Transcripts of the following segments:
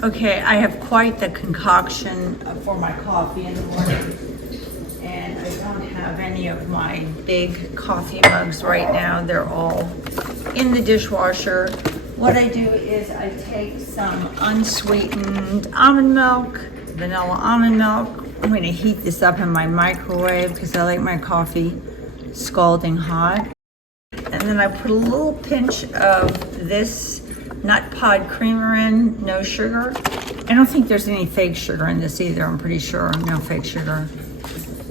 Okay, I have quite the concoction for my coffee in the morning. And I don't have any of my big coffee mugs right now. They're all in the dishwasher. What I do is I take some unsweetened almond milk, vanilla almond milk. I'm gonna heat this up in my microwave because I like my coffee scalding hot. And then I put a little pinch of this nut pod creamer in, no sugar. I don't think there's any fake sugar in this either, I'm pretty sure, no fake sugar.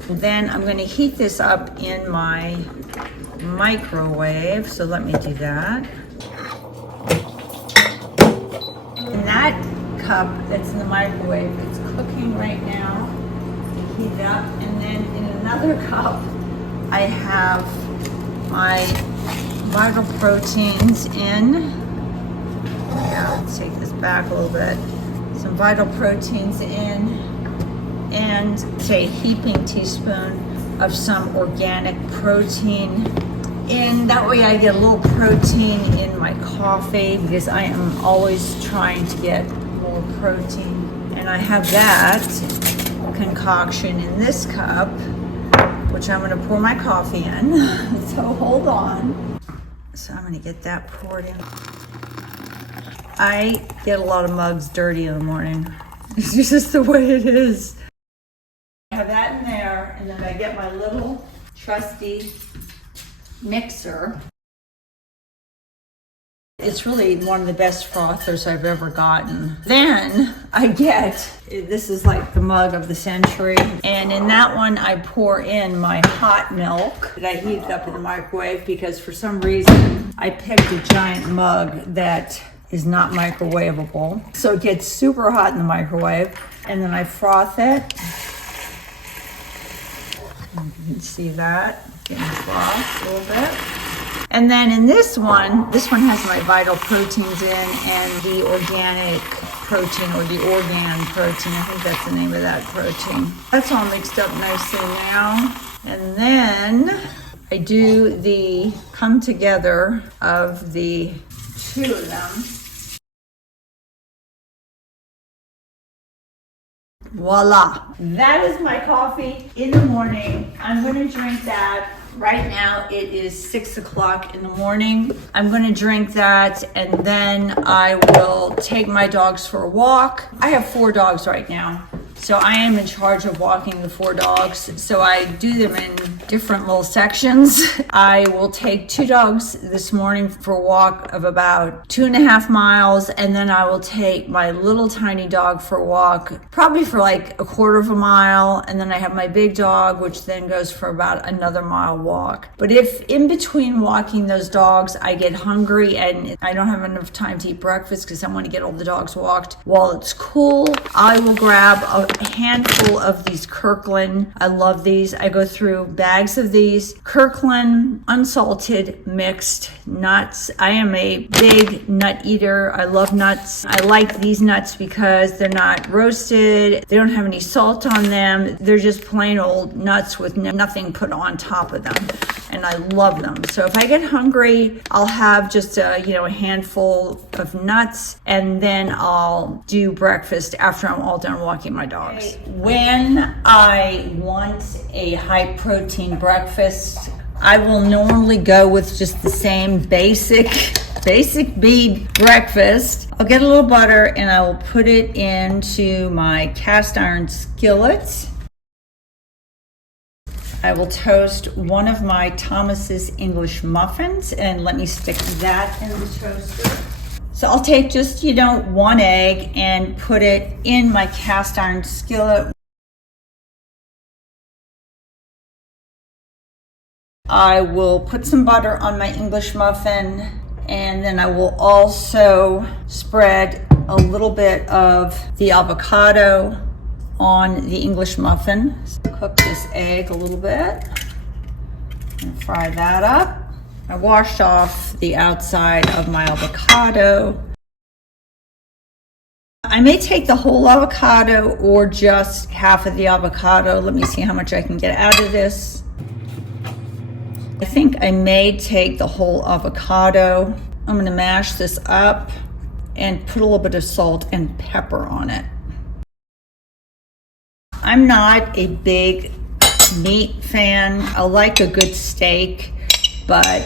Then I'm going to heat this up in my microwave, so let me do that. In that cup that's in the microwave, it's cooking right now. Heat it up, and then in another cup, I have my vital proteins in. Yeah, let's take this back a little bit. Some vital proteins in, and say a heaping teaspoon of some organic protein in. That way I get a little protein in my coffee because I am always trying to get more protein. And I have that concoction in this cup, which I'm gonna pour my coffee in. So hold on. So I'm gonna get that poured in. I get a lot of mugs dirty in the morning. It's just the way it is. I have that in there, and then I get my little trusty mixer. It's really one of the best frothers I've ever gotten. Then I get, this is like the mug of the century, and in that one I pour in my hot milk that I heated up in the microwave because for some reason I picked a giant mug that is not microwavable. So it gets super hot in the microwave, and then I froth it. You can see that, getting frothed a little bit. And then in this one has my vital proteins in and the organic protein, or the organ protein. I think that's the name of that protein. That's all mixed up nicely now. And then I do the come together of the two of them. Voila, that is my coffee in the morning. I'm gonna drink that. Right now it is 6 o'clock in the morning. I'm gonna drink that, and then I will take my dogs for a walk. I have 4 dogs right now, so I am in charge of walking the 4 dogs. So I do them in different little sections. I will take 2 dogs this morning for a walk of about 2.5 miles, and then I will take my little tiny dog for a walk, probably for like 1/4 mile, and then I have my big dog, which then goes for about another mile walk. But if in between walking those dogs I get hungry and I don't have enough time to eat breakfast because I want to get all the dogs walked while it's cool, I will grab a handful of these Kirkland. I love these. I go through bags of these Kirkland unsalted mixed nuts. I am a big nut eater. I love nuts. I like these nuts because they're not roasted. They don't have any salt on them. They're just plain old nuts with nothing put on top of them. And I love them. So if I get hungry, I'll have just a handful of nuts, and then I'll do breakfast after I'm all done walking my dogs. When I want a high protein breakfast, I will normally go with just the same basic bead breakfast. I'll get a little butter and I will put it into my cast iron skillet. I will toast one of my Thomas's English muffins, and let me stick that in the toaster. So I'll take just, 1 egg and put it in my cast iron skillet. I will put some butter on my English muffin, and then I will also spread a little bit of the avocado on the English muffin. Cook this egg a little bit and fry that up. I washed off the outside of my avocado. I may take the whole avocado or just half of the avocado. Let me see how much I can get out of this. I think I may take the whole avocado. I'm gonna mash this up and put a little bit of salt and pepper on it. I'm not a big meat fan. I like a good steak, but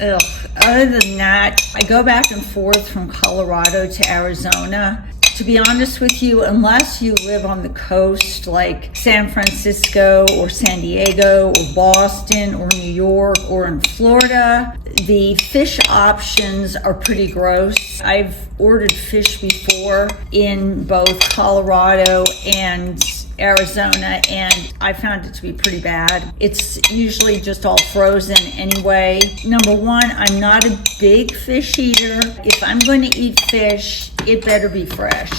other than that, I go back and forth from Colorado to Arizona. To be honest with you, unless you live on the coast like San Francisco or San Diego or Boston or New York or in Florida, the fish options are pretty gross. I've ordered fish before in both Colorado and Arizona, and I found it to be pretty bad. It's usually just all frozen anyway. Number one, I'm not a big fish eater. If I'm going to eat fish, it better be fresh.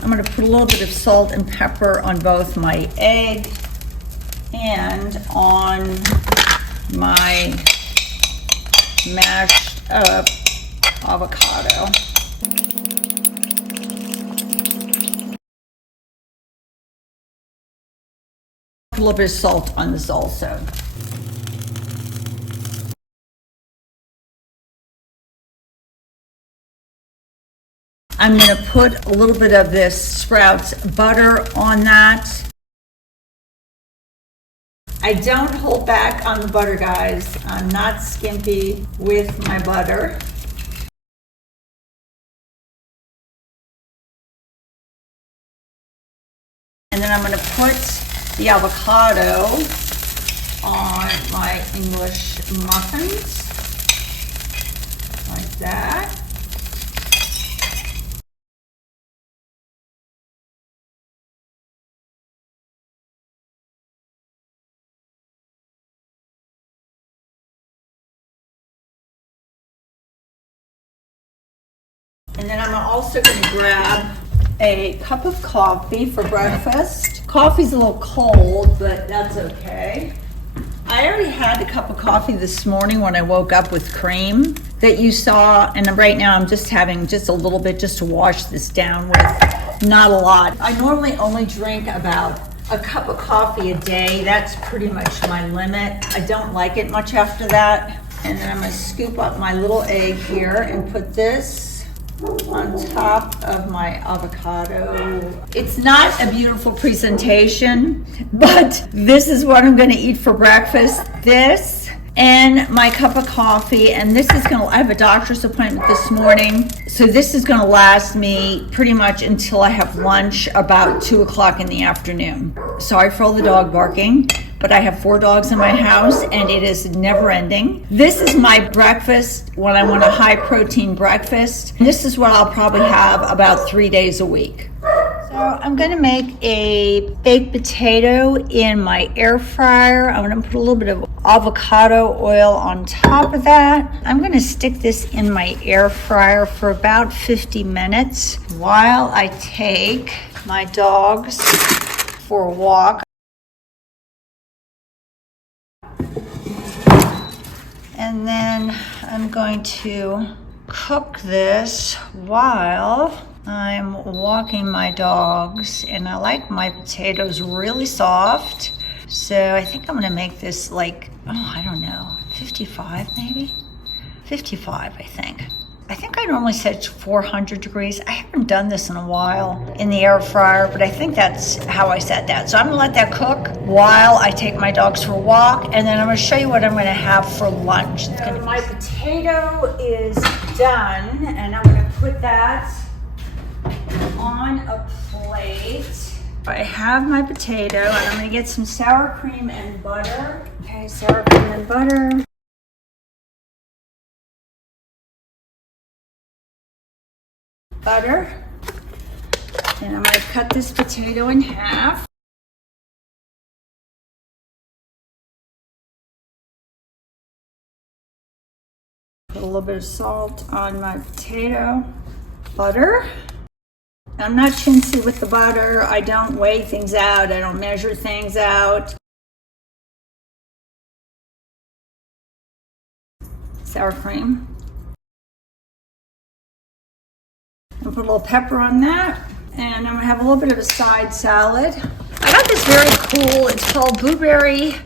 I'm going to put a little bit of salt and pepper on both my egg and on my mashed up avocado. A little bit of salt on this also. I'm going to put a little bit of this Sprouts butter on that. I don't hold back on the butter, guys. I'm not skimpy with my butter. And then I'm going to put the avocado on my English muffins, like that. And then I'm also going to grab a cup of coffee for breakfast. Coffee's a little cold, but that's okay. I already had a cup of coffee this morning when I woke up with cream that you saw, and right now I'm just having just a little bit just to wash this down with, not a lot. I normally only drink about a cup of coffee a day. That's pretty much my limit. I don't like it much after that. And then I'm going to scoop up my little egg here and put this on top of my avocado. It's not a beautiful presentation, but this is what I'm going to eat for breakfast. This and my cup of coffee, and this is I have a doctor's appointment this morning, so this is going to last me pretty much until I have lunch about 2 o'clock in the afternoon. Sorry for all the dog barking, but I have 4 dogs in my house and it is never ending. This is my breakfast when I want a high protein breakfast. This is what I'll probably have about 3 days a week. So I'm going to make a baked potato in my air fryer. I'm going to put a little bit of avocado oil on top of that. I'm going to stick this in my air fryer for about 50 minutes while I take my dogs for a walk. And then I'm going to cook this while I'm walking my dogs, and I like my potatoes really soft. So I think I'm gonna make this like, I don't know, 55 maybe? 55, I think. I think I normally set 400 degrees. I haven't done this in a while in the air fryer, but I think that's how I set that. So I'm gonna let that cook while I take my dogs for a walk, and then I'm gonna show you what I'm gonna have for lunch. My potato is done, and I'm gonna put that on a plate. I have my potato, and I'm gonna get some sour cream and butter. Okay, sour cream and butter. Butter, and I'm going to cut this potato in half. Put a little bit of salt on my potato. Butter. I'm not chintzy with the butter. I don't weigh things out. I don't measure things out. Sour cream. I'll put a little pepper on that, and I'm gonna have a little bit of a side salad. I got this very cool, it's called Blueberry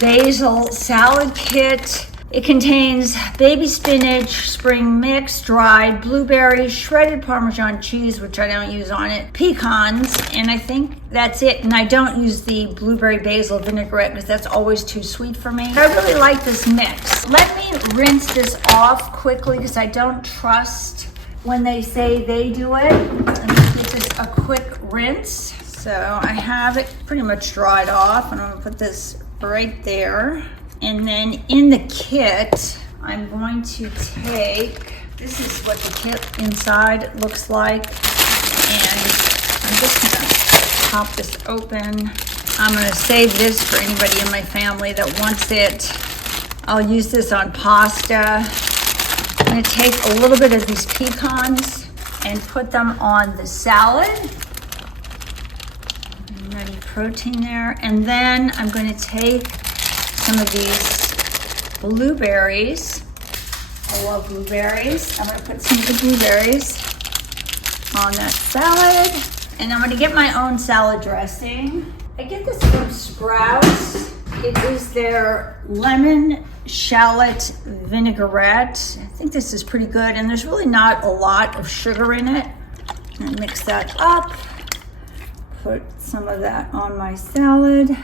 Basil Salad Kit. It contains baby spinach, spring mix, dried blueberries, shredded Parmesan cheese, which I don't use on it, pecans, and I think that's it. And I don't use the blueberry basil vinaigrette because that's always too sweet for me. I really like this mix. Let me rinse this off quickly because I don't trust when they say they do it. Let me give this a quick rinse. So I have it pretty much dried off, and I'm gonna put this right there. And then in the kit, I'm going to take, this is what the kit inside looks like. And I'm just gonna pop this open. I'm gonna save this for anybody in my family that wants it. I'll use this on pasta. I'm gonna take a little bit of these pecans and put them on the salad. Already protein there. And then I'm gonna take some of these blueberries. I love blueberries. I'm gonna put some of the blueberries on that salad. And I'm gonna get my own salad dressing. I get this from Sprouts. It is their lemon shallot vinaigrette. I think this is pretty good, and there's really not a lot of sugar in it. And mix that up. Put some of that on my salad.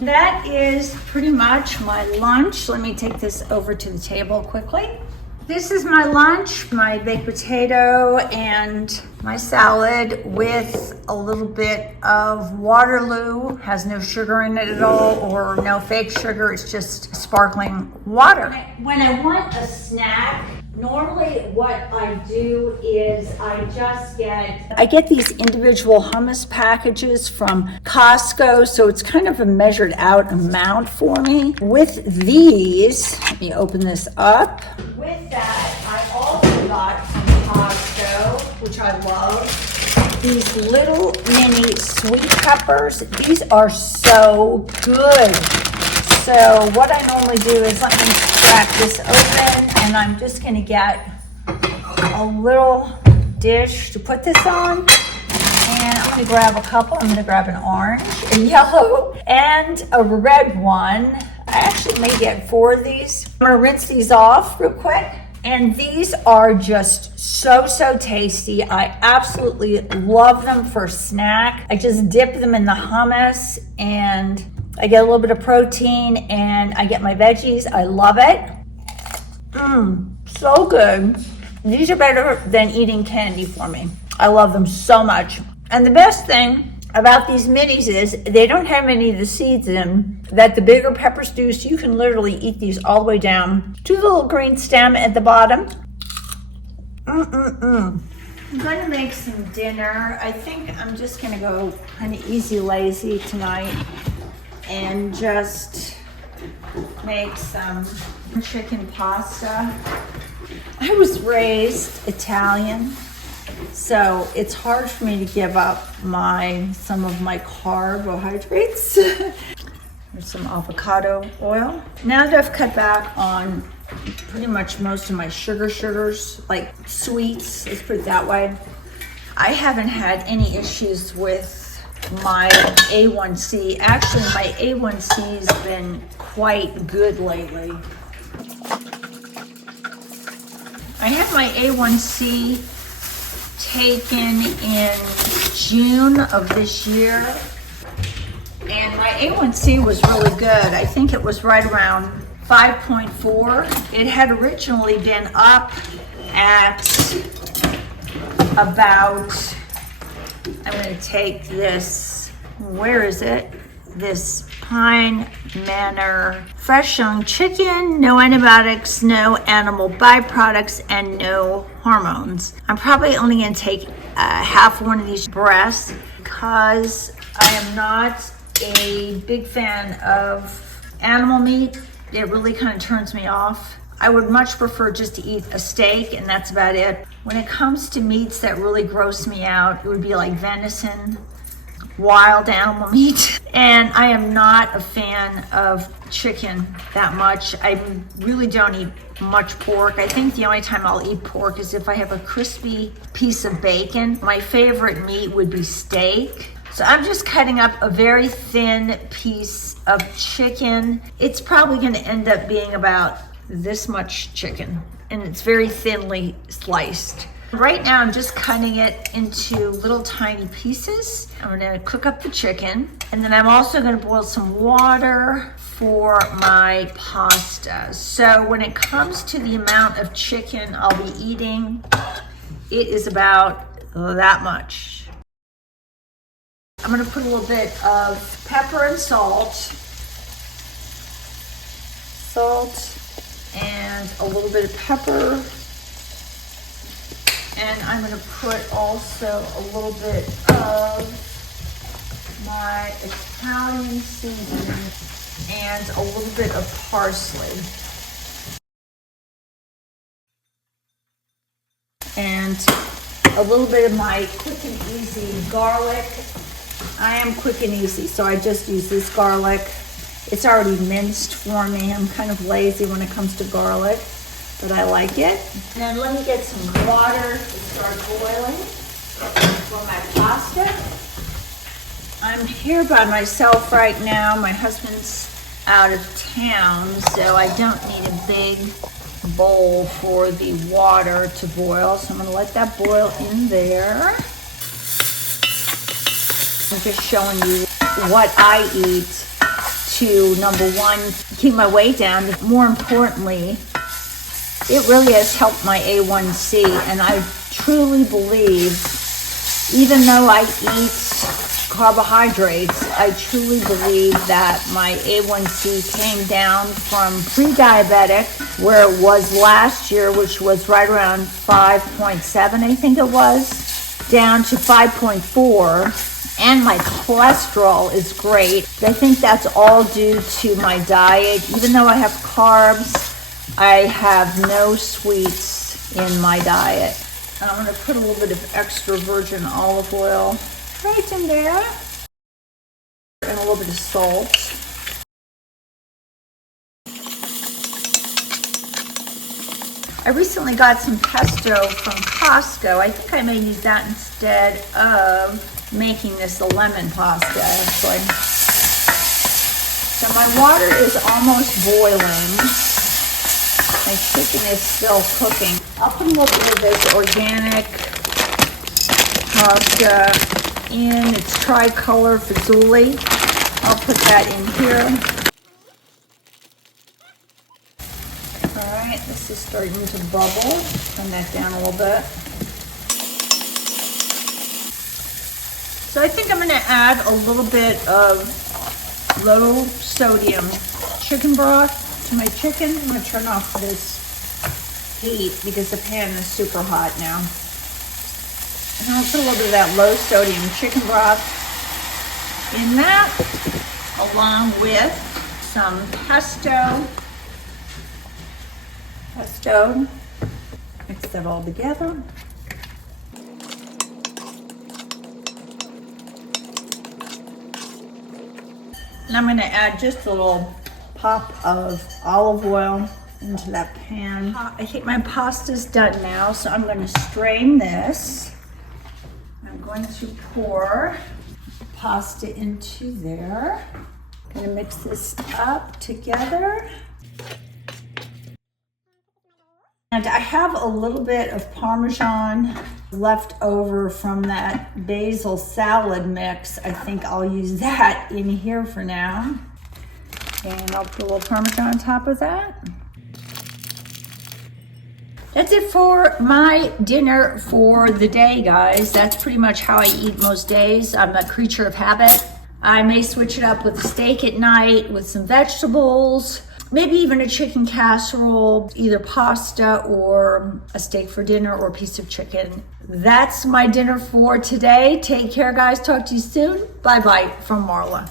That is pretty much my lunch. Let me take this over to the table quickly. This is my lunch, my baked potato and my salad with a little bit of Waterloo. Has no sugar in it at all, or no fake sugar. It's just sparkling water. When I want a snack, normally what I do is I get these individual hummus packages from Costco, so it's kind of a measured out amount for me. With these, let me open this up. With that, I also got from Costco, which I love, these little mini sweet peppers. These are so good. So what I normally do is let me crack this open, and I'm just gonna get a little dish to put this on. And I'm gonna grab a couple. I'm gonna grab an orange, a yellow, and a red one. I actually may get 4 of these. I'm gonna rinse these off real quick. And these are just so tasty. I absolutely love them for a snack. I just dip them in the hummus, and I get a little bit of protein, and I get my veggies. I love it. So good. These are better than eating candy for me. I love them so much. And the best thing about these minis is they don't have any of the seeds in that the bigger peppers do, so you can literally eat these all the way down to the little green stem at the bottom. I'm going to make some dinner. I think I'm just going to go kind of easy lazy tonight and just make some chicken pasta. I was raised Italian, so it's hard for me to give up some of my carbohydrates. There's some avocado oil. Now that I've cut back on pretty much most of my sugars, like sweets, let's put it that way, I haven't had any issues with my A1C. Actually, my A1C has been quite good lately. I had my A1C taken in June of this year, and my A1C was really good. I think it was right around 5.4. It had originally been up at about, I'm going to take this, where is it? This Pine Manor fresh young chicken, no antibiotics, no animal byproducts, and no hormones. I'm probably only going to take half one of these breasts because I am not a big fan of animal meat. It really kind of turns me off. I would much prefer just to eat a steak, and that's about it. When it comes to meats that really gross me out, it would be like venison, wild animal meat. And I am not a fan of chicken that much. I really don't eat much pork. I think the only time I'll eat pork is if I have a crispy piece of bacon. My favorite meat would be steak. So I'm just cutting up a very thin piece of chicken. It's probably gonna end up being about this much chicken, and it's very thinly sliced. Right now I'm just cutting it into little tiny pieces. I'm gonna cook up the chicken, and then I'm also gonna boil some water for my pasta. So when it comes to the amount of chicken I'll be eating, it is about that much. I'm gonna put a little bit of pepper and salt and a little bit of pepper. And I'm gonna put also a little bit of my Italian seasoning and a little bit of parsley. And a little bit of my quick and easy garlic. I am quick and easy, so I just use this garlic. It's already minced for me. I'm kind of lazy when it comes to garlic, but I like it. And then let me get some water to start boiling for my pasta. I'm here by myself right now. My husband's out of town, so I don't need a big bowl for the water to boil. So I'm gonna let that boil in there. I'm just showing you what I eat to, number one, keep my weight down. More importantly, it really has helped my A1C, and I truly believe, even though I eat carbohydrates, I truly believe that my A1C came down from pre-diabetic, where it was last year, which was right around 5.7, I think it was, down to 5.4. And my cholesterol is great. I think that's all due to my diet. Even though I have carbs, I have no sweets in my diet. And I'm gonna put a little bit of extra virgin olive oil right in there. And a little bit of salt. I recently got some pesto from Costco. I think I may use that instead of making this a lemon pasta, actually. So my water is almost boiling. My chicken is still cooking. I'll put a little bit of this organic pasta in. It's tricolor fazooli. I'll put that in here. All right, this is starting to bubble. Turn that down a little bit. So I think I'm gonna add a little bit of low sodium chicken broth to my chicken. I'm gonna turn off this heat because the pan is super hot now. And I'll put a little bit of that low sodium chicken broth in that, along with some pesto. Mix that all together. And I'm gonna add just a little pop of olive oil into that pan. I think my pasta's done now, so I'm gonna strain this. I'm going to pour pasta into there. I'm gonna mix this up together. And I have a little bit of Parmesan left over from that basil salad mix. I think I'll use that in here for now. And I'll put a little Parmesan on top of that. That's it for my dinner for the day, guys. That's pretty much how I eat most days. I'm a creature of habit. I may switch it up with a steak at night, with some vegetables, maybe even a chicken casserole, either pasta or a steak for dinner or a piece of chicken. That's my dinner for today. Take care, guys. Talk to you soon. Bye-bye from Marla.